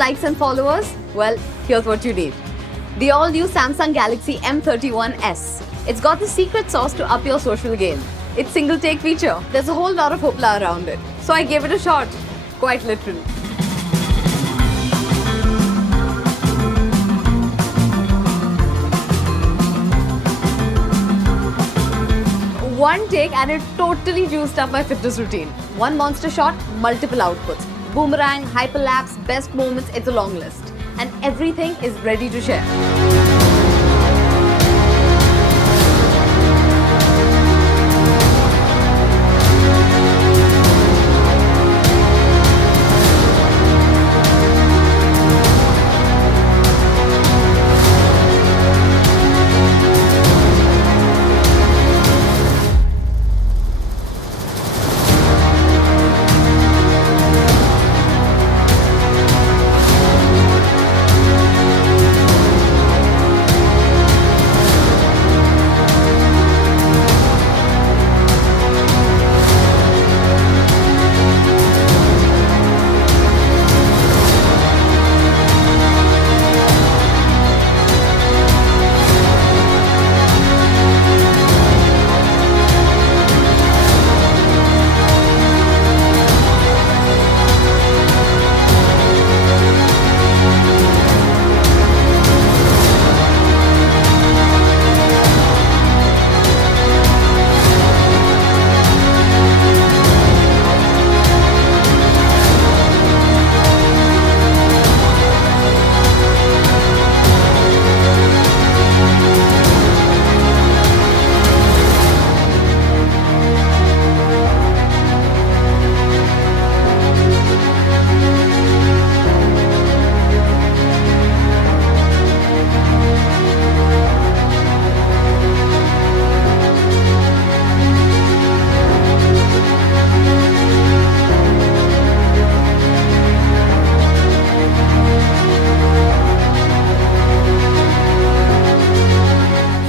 likes and followers? Well, here's what you need. The all-new Samsung Galaxy M31s. It's got the secret sauce to up your social game. Its single-take feature. There's a whole lot of hoopla around it. So I gave it a shot. Quite literally. One take and it totally juiced up my fitness routine. One monster shot, multiple outputs. Boomerang, hyperlapse, best moments, it's a long list. And everything is ready to share.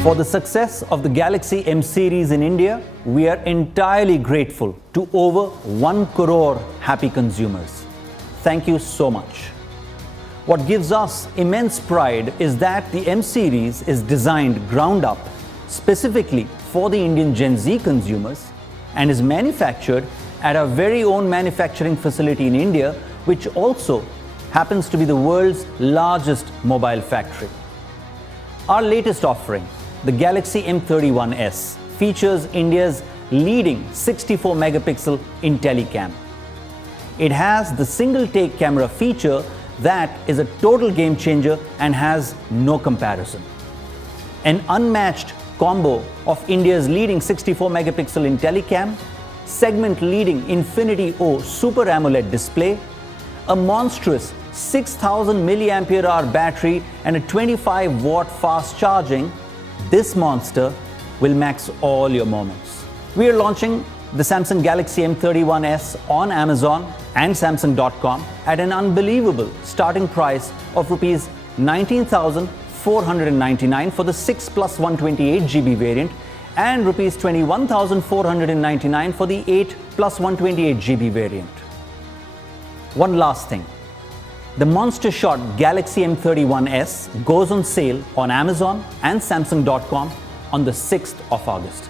For the success of the Galaxy M series in India, we are entirely grateful to over 1 crore happy consumers. Thank you so much. What gives us immense pride is that the M series is designed ground up specifically for the Indian Gen Z consumers and is manufactured at our very own manufacturing facility in India, which also happens to be the world's largest mobile factory. Our latest offering, the Galaxy M31s, features India's leading 64 megapixel IntelliCam. It has the single-take camera feature that is a total game changer and has no comparison. An unmatched combo of India's leading 64 megapixel IntelliCam, segment-leading Infinity O Super AMOLED display, a monstrous 6000 mAh battery and a 25 watt fast charging, this monster will max all your moments. We are launching the Samsung Galaxy M31s on Amazon and Samsung.com at an unbelievable starting price of Rs 19,499 for the 6+128GB variant and Rs 21,499 for the 8+128GB variant. One last thing. The monster shot Galaxy M31s goes on sale on Amazon and Samsung.com on the 6th of August.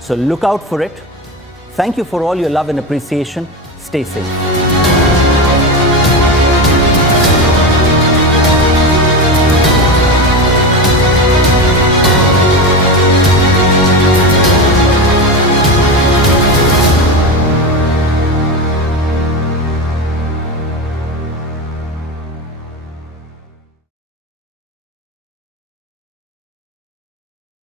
So look out for it. Thank you for all your love and appreciation. Stay safe.